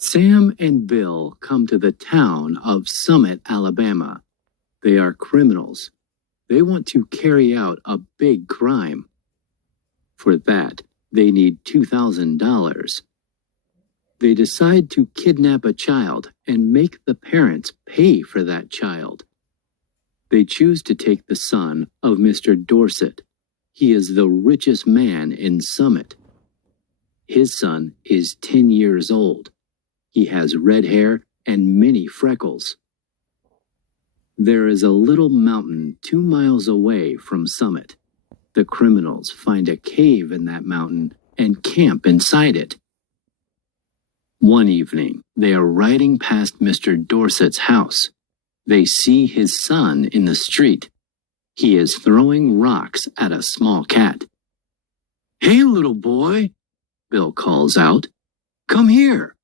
Sam and Bill come to the town of Summit, Alabama. They are criminals. They want to carry out a big crime. For that, they need $2,000. They decide to kidnap a child and make the parents pay for that child. They choose to take the son of Mr. Dorset. He is the richest man in Summit. His son is 10 years old. He has red hair and many freckles. There is a little mountain 2 miles away from Summit. The criminals find a cave in that mountain and camp inside it. One evening, they are riding past Mr. Dorset's house. They see his son in the street. He is throwing rocks at a small cat. "Hey, little boy," Bill calls out. "Come here.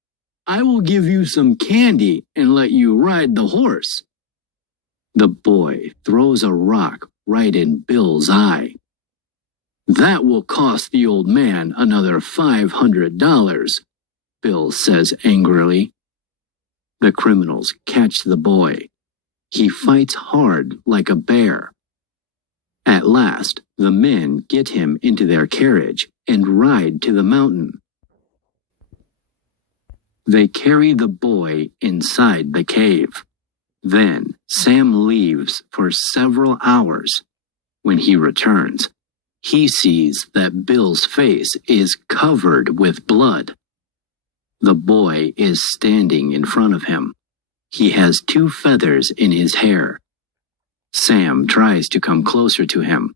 I will give you some candy and let you ride the horse." The boy throws a rock right in Bill's eye. "That will cost the old man another $500, Bill says angrily. The criminals catch the boy. He fights hard like a bear. At last, the men get him into their carriage and ride to the mountain. They carry the boy inside the cave. Then Sam leaves for several hours. When he returns, he sees that Bill's face is covered with blood. The boy is standing in front of him. He has 2 feathers in his hair. Sam tries to come closer to him.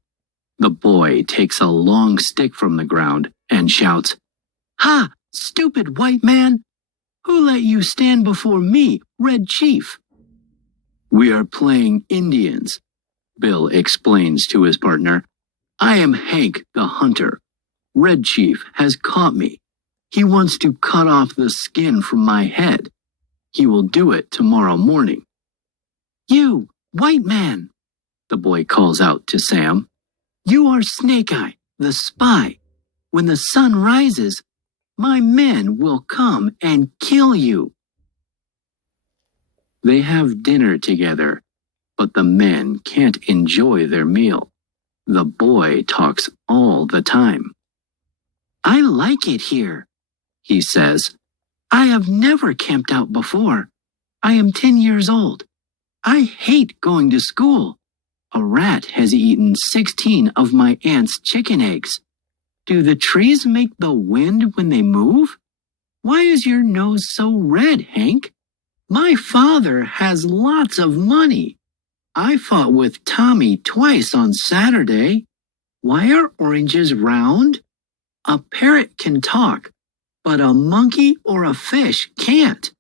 The boy takes a long stick from the ground and shouts, "Ha, stupid white man! Who let you stand before me, Red Chief?" "We are playing Indians," Bill explains to his partner. "I am Hank the hunter. Red Chief has caught me. He wants to cut off the skin from my head. He will do it tomorrow morning." "You, white man," the boy calls out to Sam. "You are Snake Eye, the spy. When the sun rises, my men will come and kill you." They have dinner together, but the men can't enjoy their meal. The boy talks all the time. "I like it here," he says. "I have never camped out before. I am 10 years old. I hate going to school. A rat has eaten 16 of my aunt's chicken eggs. Do the trees make the wind when they move? Why is your nose so red, Hank? My father has lots of money. I fought with Tommy twice on Saturday. Why are oranges round? A parrot can talk, but a monkey or a fish can't.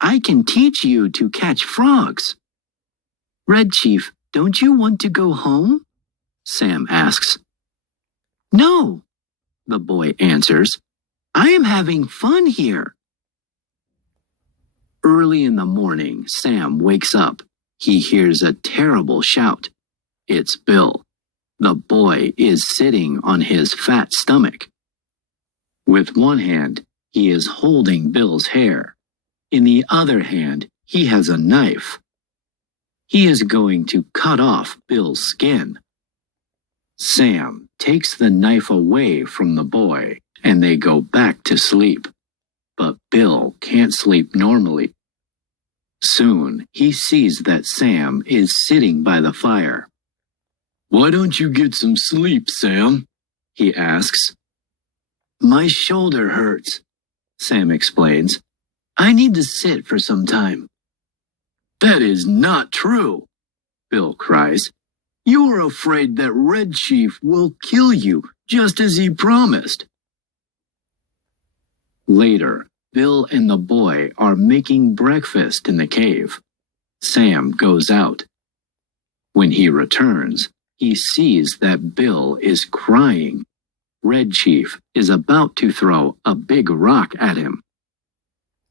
I can teach you to catch frogs." "Red Chief, don't you want to go home?" Sam asks. "No," the boy answers. "I am having fun here." Early in the morning, Sam wakes up. He hears a terrible shout. It's Bill. The boy is sitting on his fat stomach. With one hand, he is holding Bill's hair. In the other hand, he has a knife. He is going to cut off Bill's skin. Sam takes the knife away from the boy, and they go back to sleep. But Bill can't sleep normally. Soon, he sees that Sam is sitting by the fire. "Why don't you get some sleep, Sam?" he asks. "My shoulder hurts," Sam explains. "I need to sit for some time." "That is not true," Bill cries. "You are afraid that Red Chief will kill you, just as he promised." Later, Bill and the boy are making breakfast in the cave. Sam goes out. When he returns, he sees that Bill is crying. Red Chief is about to throw a big rock at him.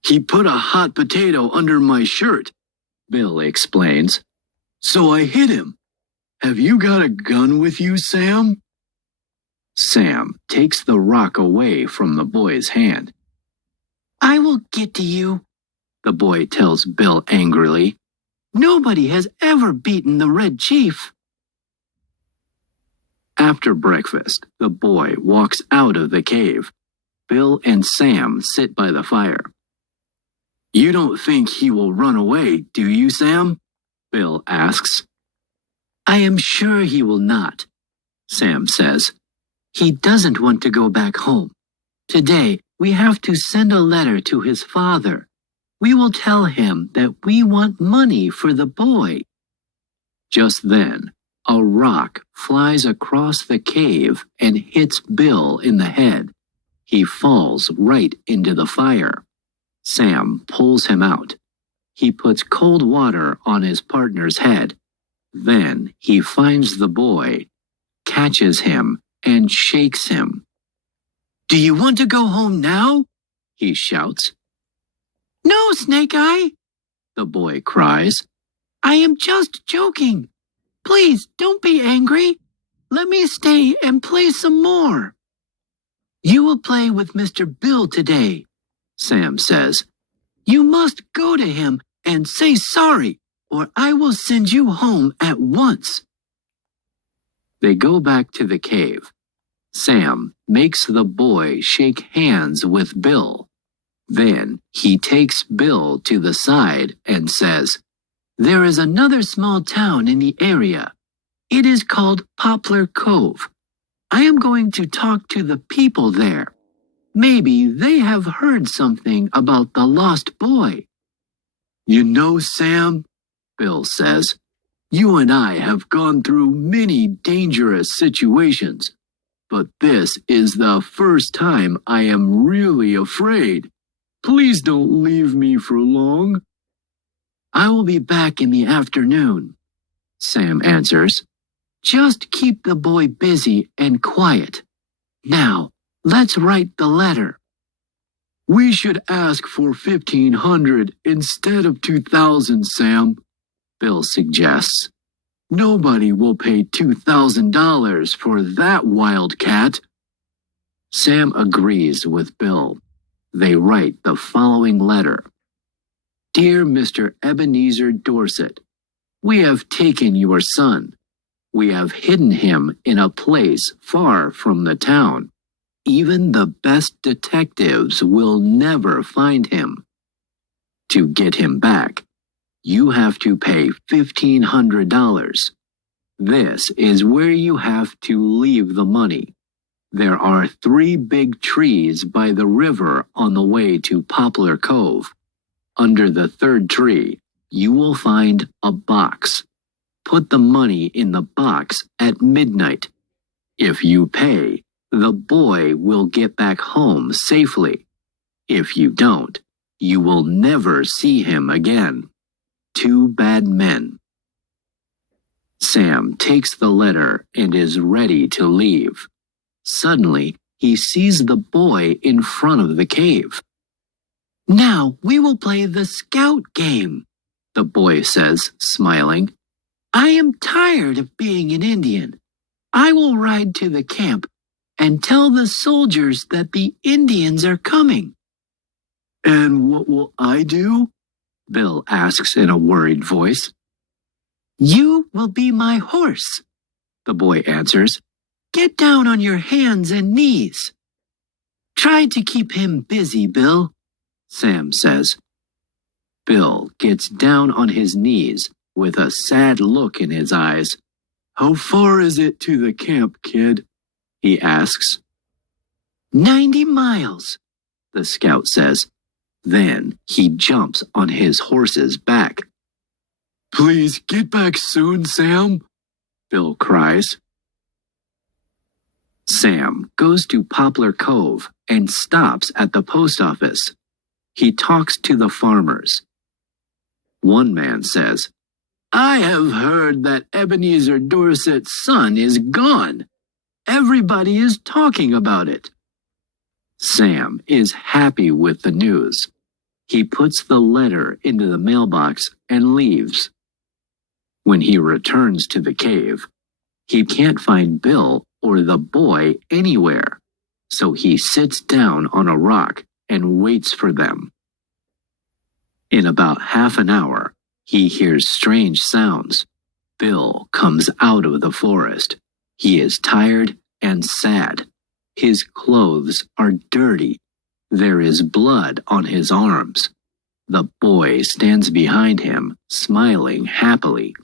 "He put a hot potato under my shirt," Bill explains. "So I hit him. Have you got a gun with you, Sam?" Sam takes the rock away from the boy's hand. I will get to you, the boy tells Bill angrily. Nobody has ever beaten the Red Chief. After breakfast, the boy walks out of the cave. Bill and Sam sit by the fire. You don't think he will run away, do you, Sam? Bill asks. I am sure he will not, Sam says. He doesn't want to go back home. Today, we have to send a letter to his father. We will tell him that we want money for the boy. Just then, a rock flies across the cave and hits Bill in the head. He falls right into the fire. Sam pulls him out. He puts cold water on his partner's head. Then he finds the boy, catches him, and shakes him. Do you want to go home now? He shouts. No, Snake Eye, the boy cries. I am just joking. Please don't be angry. Let me stay and play some more. You will play with Mr. Bill today, Sam says. You must go to him and say sorry, or I will send you home at once. They go back to the cave. Sam makes the boy shake hands with Bill. Then he takes Bill to the side and says, There is another small town in the area. It is called Poplar Cove. I am going to talk to the people there. Maybe they have heard something about the lost boy. You know, Sam, Bill says, you and I have gone through many dangerous situations, but this is the first time I am really afraid. Please don't leave me for long. I will be back in the afternoon, Sam answers. Just keep the boy busy and quiet. Now, let's write the letter. We should ask for 1,500 instead of 2,000, Sam, Bill suggests. Nobody will pay $2,000 for that wildcat. Sam agrees with Bill. They write the following letter. Dear Mr. Ebenezer Dorset, we have taken your son. We have hidden him in a place far from the town. Even the best detectives will never find him. To get him back, you have to pay $1,500. This is where you have to leave the money. There are 3 big trees by the river on the way to Poplar Cove. Under the 3rd tree, you will find a box. Put the money in the box at midnight. If you pay, the boy will get back home safely. If you don't, you will never see him again. 2 bad men. Sam takes the letter and is ready to leave. Suddenly, he sees the boy in front of the cave. Now we will play the scout game, the boy says, smiling. I am tired of being an Indian. I will ride to the camp and tell the soldiers that the Indians are coming. And what will I do? Bill asks in a worried voice. You will be my horse, the boy answers. Get down on your hands and knees. Try to keep him busy, Bill, Sam says. Bill gets down on his knees with a sad look in his eyes. How far is it to the camp, kid? He asks. 90 miles, the scout says. Then he jumps on his horse's back. Please get back soon, Sam, Bill cries. Sam goes to Poplar Cove and stops at the post office. He talks to the farmers. One man says, I have heard that Ebenezer Dorset's son is gone. Everybody is talking about it. Sam is happy with the news. He puts the letter into the mailbox and leaves. When he returns to the cave, he can't find Bill or the boy anywhere, so he sits down on a rock and waits for them. In about half an hour, he hears strange sounds. Bill comes out of the forest. He is tired and sad. His clothes are dirty. There is blood on his arms. The boy stands behind him, smiling happily.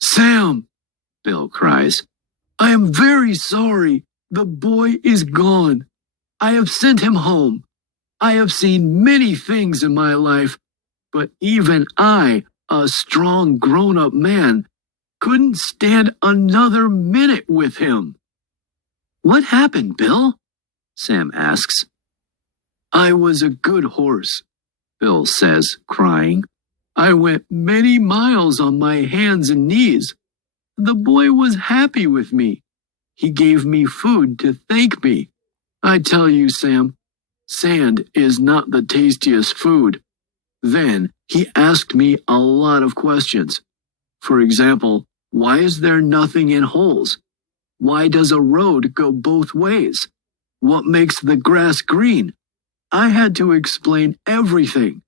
"Sam!" Bill cries. "I am very sorry. The boy is gone. I have sent him home. I have seen many things in my life, but even I, a strong grown-up man, couldn't stand another minute with him." "What happened, Bill?" Sam asks. "I was a good horse," Bill says, crying. "I went many miles on my hands and knees. The boy was happy with me. He gave me food to thank me. I tell you, Sam, sand is not the tastiest food." Then he asked me a lot of questions. For example, why is there nothing in holes? Why does a road go both ways? What makes the grass green? I had to explain everything.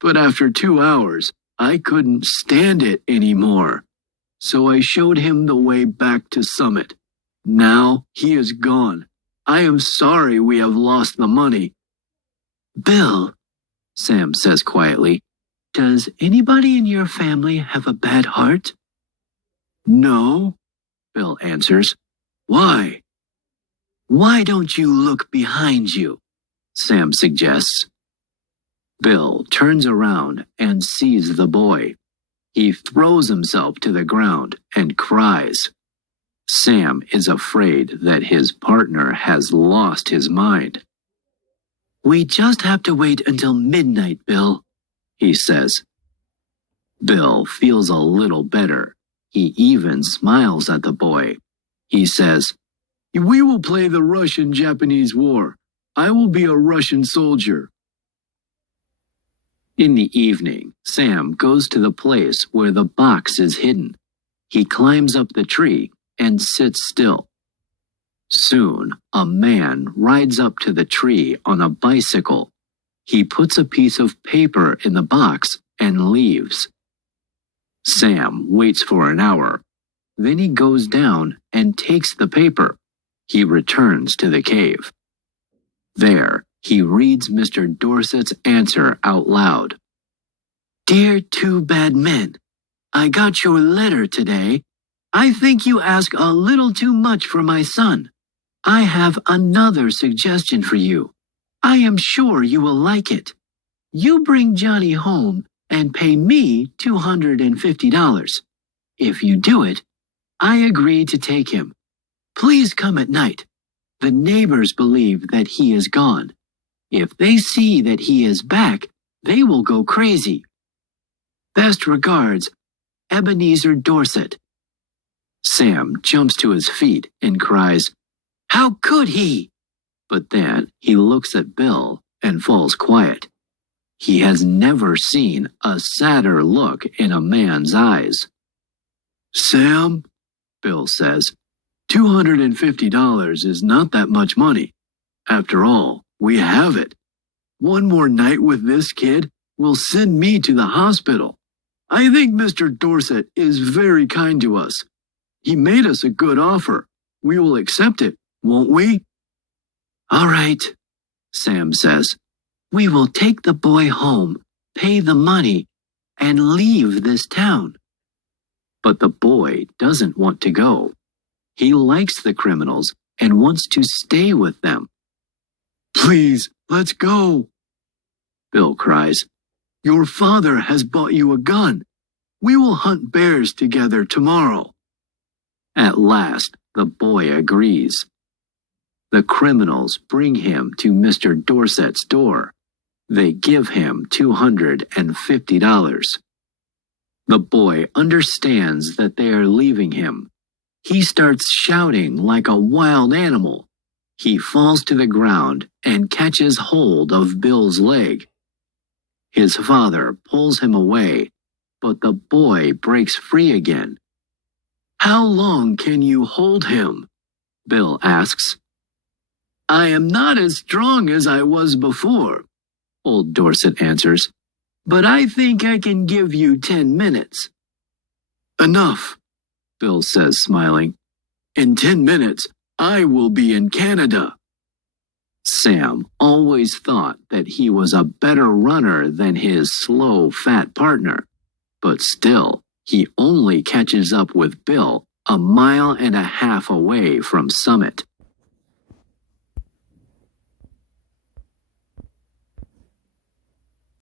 But after 2 hours, I couldn't stand it anymore. So I showed him the way back to Summit. Now he is gone. I am sorry we have lost the money." "Bill," Sam says quietly, "does anybody in your family have a bad heart?" "No," Bill answers. "Why?" "Why don't you look behind you?" Sam suggests. Bill turns around and sees the boy. He throws himself to the ground and cries. Sam is afraid that his partner has lost his mind. "We just have to wait until midnight, Bill," he says. Bill feels a little better. He even smiles at the boy. He says, "We will play the Russian-Japanese War. I will be a Russian soldier." In the evening, Sam goes to the place where the box is hidden. He climbs up the tree and sits still. Soon, a man rides up to the tree on a bicycle. He puts a piece of paper in the box and leaves. Sam waits for an hour. Then he goes down and takes the paper. He returns to the cave. There, he reads Mr. Dorset's answer out loud. "Dear Two Bad Men, I got your letter today. I think you ask a little too much for my son. I have another suggestion for you. I am sure you will like it. You bring Johnny home and pay me $250. If you do it, I agree to take him. Please come at night. The neighbors believe that he is gone. If they see that he is back, they will go crazy. Best regards, Ebenezer Dorset." Sam jumps to his feet and cries, "How could he?" But then he looks at Bill and falls quiet. He has never seen a sadder look in a man's eyes. "Sam," Bill says, $250 is not that much money. After all, we have it. One more night with this kid will send me to the hospital. I think Mr. Dorset is very kind to us. He made us a good offer. We will accept it, won't we?" "All right," Sam says. "We will take the boy home, pay the money, and leave this town." But the boy doesn't want to go. He likes the criminals and wants to stay with them. "Please, let's go," Bill cries. "Your father has bought you a gun. We will hunt bears together tomorrow." At last, the boy agrees. The criminals bring him to Mr. Dorset's door. They give him $250. The boy understands that they are leaving him. He starts shouting like a wild animal. He falls to the ground and catches hold of Bill's leg. His father pulls him away, but the boy breaks free again. "How long can you hold him?" Bill asks. I am not as strong as I was before, Old Dorset answers, but I think I can give you 10 minutes. Enough, Bill says, smiling. In 10 minutes, I will be in Canada. Sam always thought that he was a better runner than his slow, fat partner, but still, he only catches up with Bill a mile and a half away from Summit.